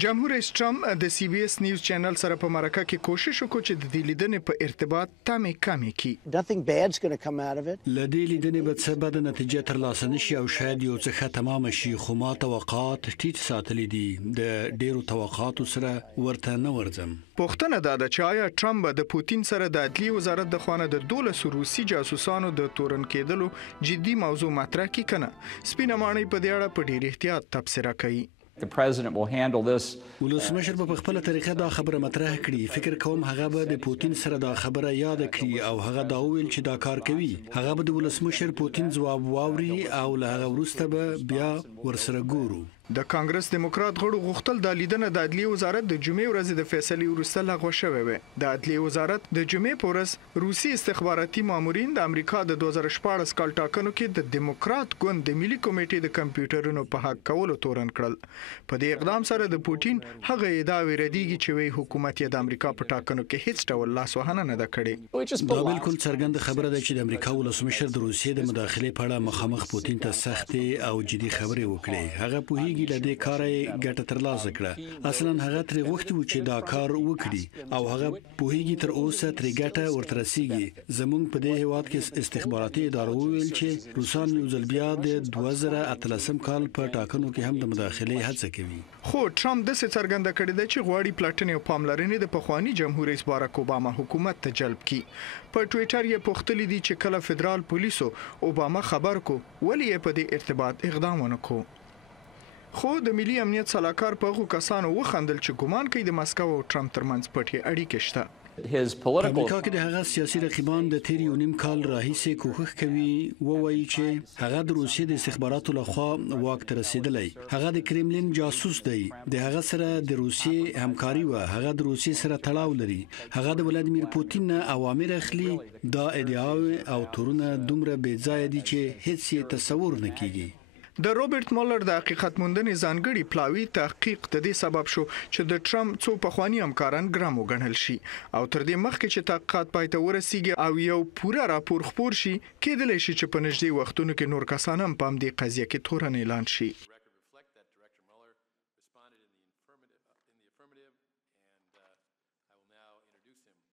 جمهور رئیس ټرمپ د سی بي اس نیوز چینل سره په مرکه کې کوشش وکړ چې د دې لیدنې په ارتباط تمې کمې کړي. Nothing bad's going to come out of it. لدې لیدنې به څه بده نتیجه ترلاسه نشي او شاید یو څه ښه تمام شي، خو ما توقعات ټیټ ساتلي دي. د ډیرو توقعاتو سره ورته نه ورځم. پوښتنه دا ده چې آیا ټرمپ د پوتین سره د عدلیې وزارت د خوا نه د 12 روسي جاسوسانو د تورن کېدلو جدي موضوع مطرح کړي کنه. سپینه ماڼۍ په دې اړه په ډیر احتیاط تبصره کوي. The president will handle this. ولسمشر په خپل طریقه دا خبره مطرح کړي. فکر کوم هغه به د پوتین سره دا خبره یاد کړي او هغه دا ویل چې دا کار کوي. هغه به د ولسمشر پوتین ځواب واوري او له هغه وروسته به بیا ورسره ګورو. د کانګرس دیموکرات غړو غوښتل د لیدنه د عدلیې وزارت د جمعې ورځې د فیصلې وروسته لغوه شوې وي. د عدلیې وزارت د جمعې په ورځ روسي استخباراتي مامورین د امریکا د 2014 کال ټاکنو کې د دیموکرات ګوند د ملي کمیټې د کمپیوټرونو په حق کولو تورن کړل. په دې اقدام سره د پوتین هغه ادعاوې ردیږي چې وی حکومت یې د امریکا په ټاکنو کې هیڅ ډول لاسوهنه نه ده کړې. دا بالکل څرګنده خبره ده چې د امریکا ولسمشر د روسیې د مداخلې په اړه مخامخ پوتین ته سخت او جدي خبرې وکړي. هغه په هیګي له دې کار ګټه ترلاسه کړه. اصلا هغه ترې غوښتي و چې دا کار وکړي او هغه په هیګي تر اوسه ترې ګټه ورته رسیږي. زمونږ په دې هیواد کې استخباراتي ادارو ویل چې روسان یو ځل بیا د 2013 کال په ټاکنو کې هم د مداخلې هڅه کوي. خو ټرمپ د څرګنده کړی دی چې غواړي پلاتنې او پاملرنې د پخوانی جمهور رئیس باراک اوباما حکومت ته جلب کړي. په ټوئیټر یې پوښتلي دي چې کله فدرال پولیسو اوباما خبر کو ولې یې په دې ارتباط اقدام ونکړ. خو د ملي امنیت صلاحکار په هغو کسانو وخندل چې ګمان کوي د مسکو او ټرمپ ترمنځ پټې اړیکې شته. امریکا کې د هغه سیاسي رقیبان د تیر یو نیم کال راهیسې کوښښ کوي ووایي چې هغه د روسیې د استخباراتو لخوا واک ته رسیدلی. هغه د کرملین جاسوس دی. د هغه سره د روسیې همکاري و. هغه د روسیې سره تړاو لري. هغه د ولادیمیر پوتین نه اوامر اخلي. دا ادعاوې او تورونه دومره بې ځایه دي چې هیڅ یې تصور نه کیږي. د روبرت مولر د حقیقت موندنې ځانګړي پلاوي تحقیق د دې سبب شو چې د ټرمپ څو پخوانی همکاران ګرام وګڼل شي او تر دې مخکې چې تحقیقات پای ته ورسیږي او یو پوره راپور خپور شي کېدلی شي چې په نږدې وختونو کې نور کسان هم په همدې قضیه کې تورن اعلان شي.